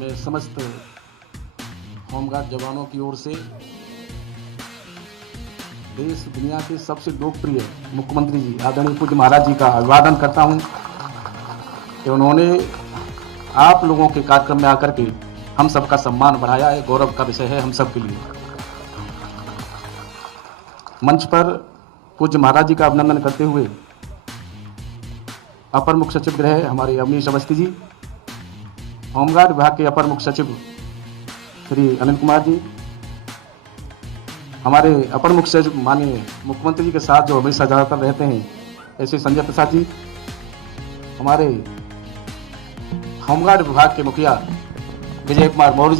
मैं समस्त होमगार्ड जवानों की ओर से देश दुनिया के सबसे लोकप्रिय मुख्यमंत्री जी आदरणीय पूज्य महाराज जी का अभिवादन करता हूं कि उन्होंने आप लोगों के कार्यक्रम में आकर के हम सबका सम्मान बढ़ाया है। गौरव का विषय है हम सब के लिए। मंच पर पूज्य महाराज जी का अभिनंदन करते हुए अपर मुख्य सचिव गृह हमारे अवनीश अवस्थी जी, होमगार्ड विभाग के अपर मुख्य सचिव श्री अनिल कुमार जी, हमारे अपर मुख्य सचिव माननीय मुख्यमंत्री जी के साथ जो हमेशा ज़्यादातर रहते हैं ऐसे संजय प्रसाद जी, हमारे होमगार्ड विभाग के मुखिया विजय कुमार मौर्य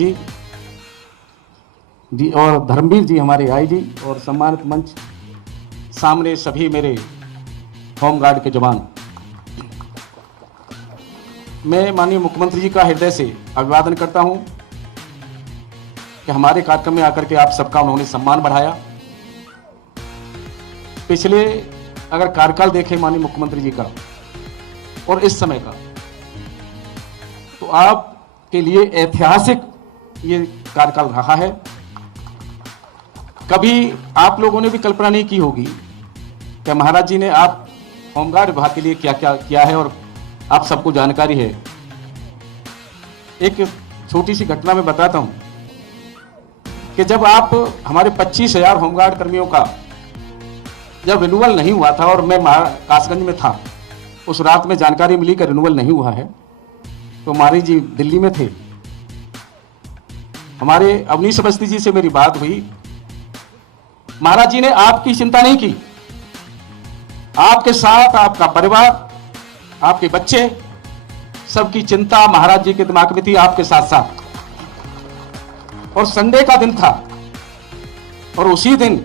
जी और धर्मवीर जी हमारे आईजी, और सम्मानित मंच सामने सभी मेरे होमगार्ड के जवान, मैं माननीय मुख्यमंत्री जी का हृदय से अभिवादन करता हूं कि हमारे कार्यक्रम में आकर के आप सबका उन्होंने सम्मान बढ़ाया। पिछले अगर कार्यकाल देखें माननीय मुख्यमंत्री जी का और इस समय का, तो आपके लिए ऐतिहासिक ये कार्यकाल रहा है। कभी आप लोगों ने भी कल्पना नहीं की होगी कि महाराज जी ने आप होमगार्ड विभाग के लिए क्या क्या किया है, और आप सबको जानकारी है। एक छोटी सी घटना मैं बताता हूं कि जब आप हमारे 25,000 होमगार्ड कर्मियों का जब रिन्यूअल नहीं हुआ था और मैं कासगंज में था, उस रात में जानकारी मिली कि रिन्यूअल नहीं हुआ है, तो महाराज जी दिल्ली में थे। हमारे अवनीश अवस्थी जी से मेरी बात हुई। महाराज जी ने आपकी चिंता नहीं की, आपके साथ आपका परिवार, आपके बच्चे, सबकी चिंता महाराज जी के दिमाग में थी, आपके साथ साथ। और संडे का दिन था और उसी दिन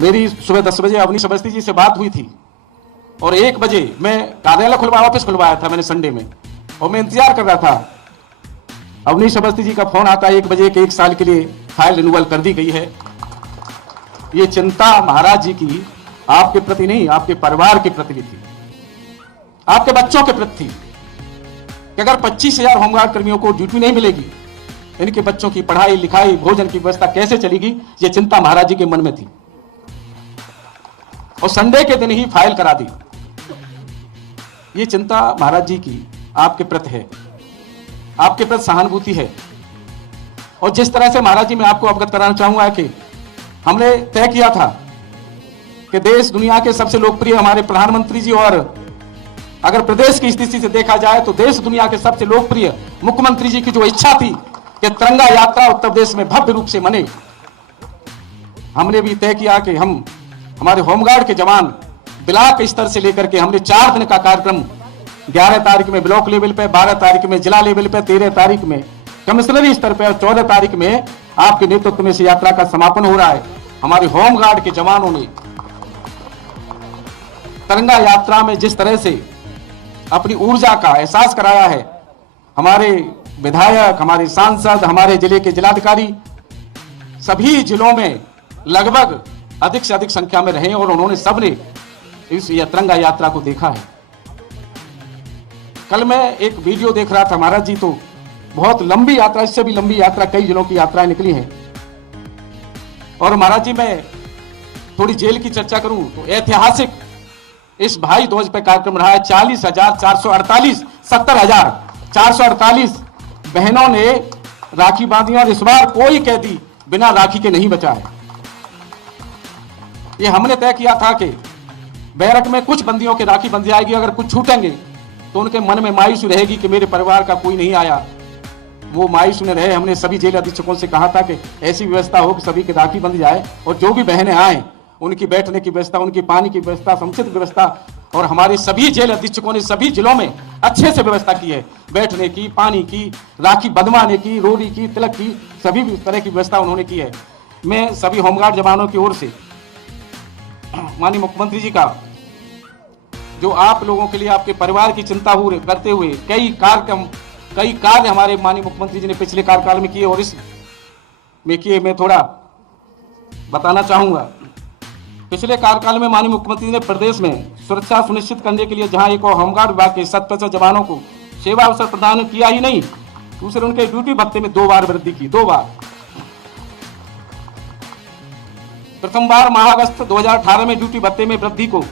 मेरी सुबह 10 बजे अवनीश अवस्थी जी से बात हुई थी और 1 बजे मैं कार्यालय ऑफिस खुलवाया था मैंने संडे में, और मैं इंतजार कर रहा था। अवनीश अवस्थी जी का फोन आता 1 बजे के 1 साल के लिए फाइल रिन्यूअल कर दी गई है। ये चिंता महाराज जी की आपके प्रति नहीं, आपके परिवार के प्रति भी थी, आपके बच्चों के प्रति थी कि अगर 25,000 होमगार्ड कर्मियों को ड्यूटी नहीं मिलेगी, इनके बच्चों की पढ़ाई लिखाई भोजन की व्यवस्था कैसे चलेगी, ये चिंता महाराज जी के मन में थी। और संडे के दिन ही फाइल करा दी। ये चिंता महाराज जी की आपके प्रति है, आपके प्रति सहानुभूति है। और जिस तरह से महाराज जी मैं आपको अवगत कराना चाहूंगा कि हमने तय किया था कि देश दुनिया के सबसे लोकप्रिय हमारे प्रधानमंत्री जी, और अगर प्रदेश की स्थिति से देखा जाए तो देश दुनिया के सबसे लोकप्रिय मुख्यमंत्री जी की जो इच्छा थी कि तिरंगा यात्रा उत्तर प्रदेश में भव्य रूप से मने, हमने भी तय किया कि हम हमारे होमगार्ड के जवान ब्लॉक स्तर से लेकर के हमने 4 दिन का कार्यक्रम 11 तारीख में ब्लॉक लेवल पे, 12 तारीख में जिला लेवल पे, 13 तारीख में कमिश्नरी स्तर पे और 14 तारीख में आपके नेतृत्व में से यात्रा का समापन हो रहा है। हमारे होमगार्ड के जवानों ने तिरंगा यात्रा में जिस तरह से अपनी ऊर्जा का एहसास कराया है, हमारे विधायक, हमारे सांसद, हमारे जिले के जिलाधिकारी सभी जिलों में लगभग अधिक से अधिक संख्या में रहे और उन्होंने सबने इस तिरंगा यात्रा को देखा है। कल मैं एक वीडियो देख रहा था, महाराज जी तो बहुत लंबी यात्रा, इससे भी लंबी यात्रा कई जिलों की यात्राएं निकली हैं। और महाराज जी मैं थोड़ी जेल की चर्चा करूं तो ऐतिहासिक इस भाई ध्वज पे कार्यक्रम रहा है। 40,448 70,448 बहनों ने राखी बांधी और इस बार कोई कैदी बिना राखी के नहीं बचा है। ये हमने तय किया था कि बैरक में कुछ बंदियों के राखी बंध जाएगी, अगर कुछ छूटेंगे तो उनके मन में मायूसी रहेगी कि मेरे परिवार का कोई नहीं आया, वो मायूस में रहे। हमने सभी जेल अधीक्षकों से कहा था कि ऐसी व्यवस्था हो कि सभी की राखी बंध जाए और जो भी बहनें आए उनकी बैठने की व्यवस्था, उनकी पानी की व्यवस्था, समुचित व्यवस्था, और हमारे सभी जेल अधीक्षकों ने सभी जिलों में अच्छे से व्यवस्था की है, बैठने की, पानी की, राखी बंधवाने की, रोड़ी की, तिलक की, सभी तरह की व्यवस्था उन्होंने की है। मैं सभी होमगार्ड जवानों की ओर से माननीय मुख्यमंत्री जी का जो आप लोगों के लिए आपके परिवार की चिंता करते हुए कई कार्य हमारे माननीय मुख्यमंत्री जी ने पिछले कार्यकाल में किए और इस में किए, मैं थोड़ा बताना चाहूंगा। पिछले कार्यकाल में माननीय मुख्यमंत्री ने प्रदेश में सुरक्षा सुनिश्चित करने के लिए जहां एक और होमगार्ड विभाग के 100% जवानों को सेवा अवसर प्रदान किया ही नहीं, दूसरे उनके ड्यूटी भत्ते में 2 बार वृद्धि की, 2 बार। प्रथम बार माह अगस्त 2018 में ड्यूटी भत्ते में वृद्धि को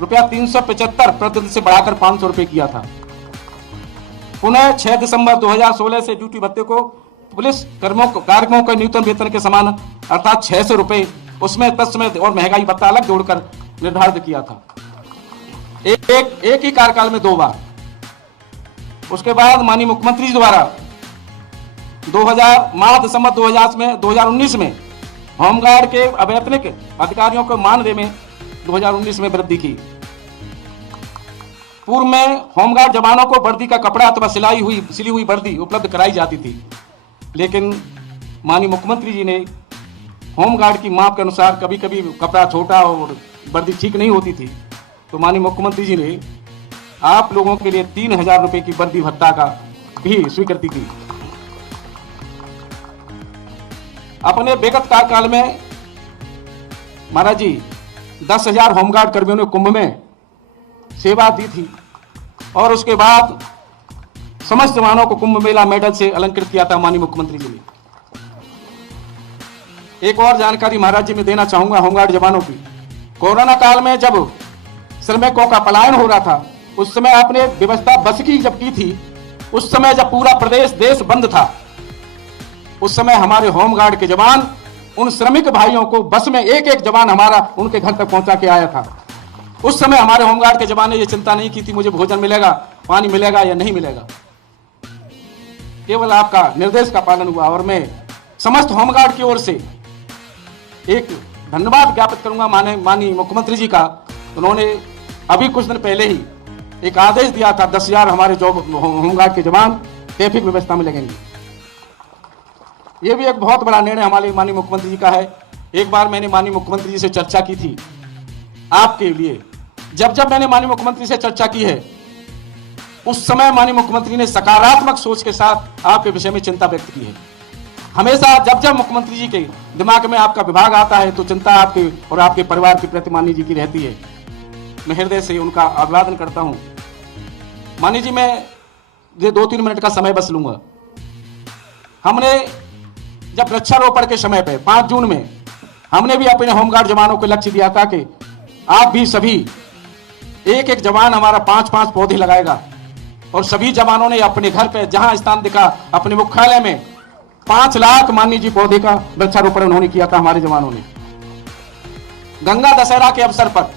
रुपया 375 प्रतिदिन से बढ़ाकर 500 रुपए किया था। पुनः 6 दिसंबर 2016 से ड्यूटी भत्ते को पुलिस कार्मिकों के न्यूनतम वेतन के समान अर्थात 600 रुपए, उसमें तत्समय और महंगाई भत्ता अलग जोड़कर निर्धारित किया था। एक ही कार्यकाल में 2 बार। उसके बाद माननीय मुख्यमंत्री जी द्वारा दिसंबर 2019 में होमगार्ड के अवैतनिक अधिकारियों को मानदेय में 2019 में वृद्धि की। पूर्व में होमगार्ड जवानों को वर्दी का कपड़ा अथवा सिली हुई वर्दी उपलब्ध कराई जाती थी, लेकिन माननीय मुख्यमंत्री जी ने होमगार्ड की माप के अनुसार कभी कभी कपड़ा छोटा और वर्दी ठीक नहीं होती थी, तो माननीय मुख्यमंत्री जी ने आप लोगों के लिए 3000 रुपए की वर्दी भत्ता का भी स्वीकृति की। अपने विगत कार्यकाल में महाराज जी 10,000 होमगार्ड कर्मियों ने कुंभ में सेवा दी थी और उसके बाद समस्त जवानों को कुंभ मेला मेडल से अलंकृत किया था माननीय मुख्यमंत्री जी ने। एक और जानकारी महाराज जी मैं देना चाहूंगा होमगार्ड जवानों की। कोरोना काल में जब श्रमिकों का पलायन हो रहा था, उस समय आपने व्यवस्था बस की जब की थी, उस समय जब पूरा प्रदेश देश बंद था, उस समय हमारे होमगार्ड के जवान उन श्रमिक भाइयों को बस में एक एक जवान हमारा उनके घर तक पहुंचा के आया था। उस समय हमारे होमगार्ड के जवान ने ये चिंता नहीं की थी मुझे भोजन मिलेगा, पानी मिलेगा या नहीं मिलेगा। केवल आपका निर्देश का पालन हुआ और मैं समस्त होमगार्ड की ओर से एक धन्यवाद ज्ञापित करूंगा माननीय मुख्यमंत्री जी का। उन्होंने अभी कुछ दिन पहले ही एक आदेश दिया था 10,000 हमारे जो होमगार्ड के जवान ट्रैफिक व्यवस्था में लगेंगे। यह भी एक बहुत बड़ा निर्णय हमारे माननीय मुख्यमंत्री जी का है। एक बार मैंने माननीय मुख्यमंत्री जी से चर्चा की थी आपके लिए। जब मैंने माननीय मुख्यमंत्री से चर्चा की है, उस समय माननीय मुख्यमंत्री ने सकारात्मक सोच के साथ आपके विषय में चिंता व्यक्त की है। हमेशा जब मुख्यमंत्री जी के दिमाग में आपका विभाग आता है तो चिंता आपके और आपके परिवार के प्रति माननीय जी की रहती है। मैं हृदय से उनका अभिवादन करता हूं। माननीय जी, मैं ये 2-3 मिनट का समय बस लूंगा। हमने जब वृक्षारोपण के समय पे 5 जून में हमने भी अपने होमगार्ड जवानों को लक्ष्य दिया था कि आप भी सभी एक एक जवान हमारा 5-5 पौधे लगाएगा, और सभी जवानों ने अपने घर पे जहां स्थान दिखा अपने मुख्यालय में 5 लाख माननीय जी पौधे का वृक्षारोपण उन्होंने किया था। हमारे जवानों ने गंगा दशहरा के अवसर पर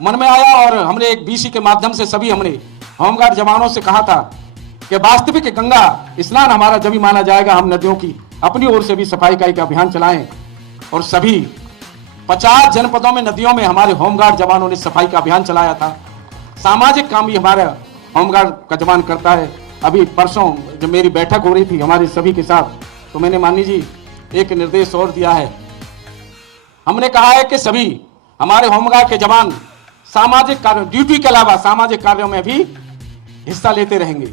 मन में आया और हमने एक बीसी के माध्यम से सभी हमने होमगार्ड जवानों से कहा था कि वास्तविक गंगा स्नान हमारा जब भी माना जाएगा हम नदियों की अपनी ओर से भी सफाई का एक अभियान चलाएं, और सभी 50 जनपदों में नदियों में हमारे होमगार्ड जवानों ने सफाई का अभियान चलाया था। सामाजिक काम भी हमारा होमगार्ड का जवान करता है। अभी परसों जब मेरी बैठक हो रही थी हमारे सभी के साथ, तो मैंने माननीय जी एक निर्देश और दिया है। हमने कहा है कि सभी हमारे होमगार्ड के जवान सामाजिक कार्यों, ड्यूटी के अलावा सामाजिक कार्यों में भी हिस्सा लेते रहेंगे।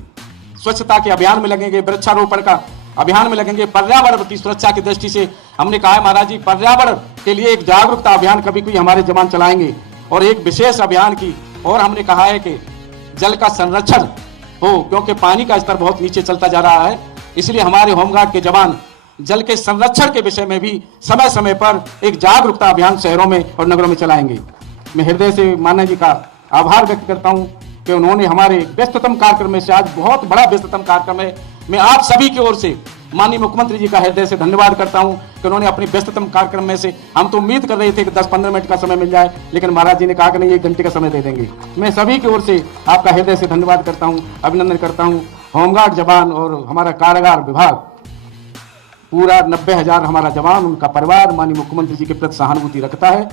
स्वच्छता के अभियान में लगेंगे, वृक्षारोपण का अभियान में लगेंगे। पर्यावरण की सुरक्षा की दृष्टि से हमने कहा है महाराज जी पर्यावरण के लिए एक जागरूकता अभियान कभी कोई हमारे जवान चलाएंगे, और एक विशेष अभियान की। और हमने कहा है कि जल का संरक्षण हो, क्योंकि पानी का स्तर बहुत नीचे चलता जा रहा है, इसलिए हमारे होमगार्ड के जवान जल के संरक्षण के विषय में भी समय समय पर एक जागरूकता अभियान शहरों में और नगरों में चलाएंगे। मैं हृदय से माननीय जी का आभार व्यक्त करता हूं कि उन्होंने हमारे व्यस्ततम कार्यक्रम में से, आज बहुत बड़ा व्यस्ततम कार्यक्रम है, मैं आप सभी की ओर से माननीय मुख्यमंत्री जी का हृदय से धन्यवाद करता हूं कि उन्होंने अपने व्यस्ततम कार्यक्रम में से, हम तो उम्मीद कर रहे थे कि 10-15 मिनट का समय मिल जाए, लेकिन महाराज जी ने कहा कि नहीं 1 घंटे का समय दे देंगे। मैं सभी की ओर से आपका हृदय से धन्यवाद करता हूं, अभिनंदन करता हूं। होमगार्ड जवान और हमारा कारागार विभाग पूरा 90,000 हमारा जवान, उनका परिवार माननीय मुख्यमंत्री जी के प्रति सहानुभूति रखता है।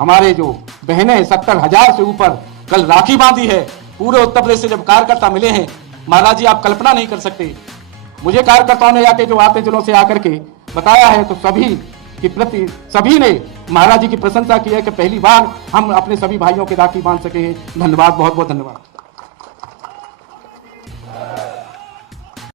हमारे जो बहनें 70,000 से ऊपर कल राखी बांधी है। पूरे उत्तर प्रदेश से जब कार्यकर्ता मिले हैं महाराज जी, आप कल्पना नहीं कर सकते। मुझे कार्यकर्ताओं ने आके जो आते जिलों से आकर के बताया है, तो सभी के प्रति सभी ने महाराज जी की प्रशंसा की है कि पहली बार हम अपने सभी भाइयों के राखी बांध सके हैं। धन्यवाद, बहुत बहुत धन्यवाद।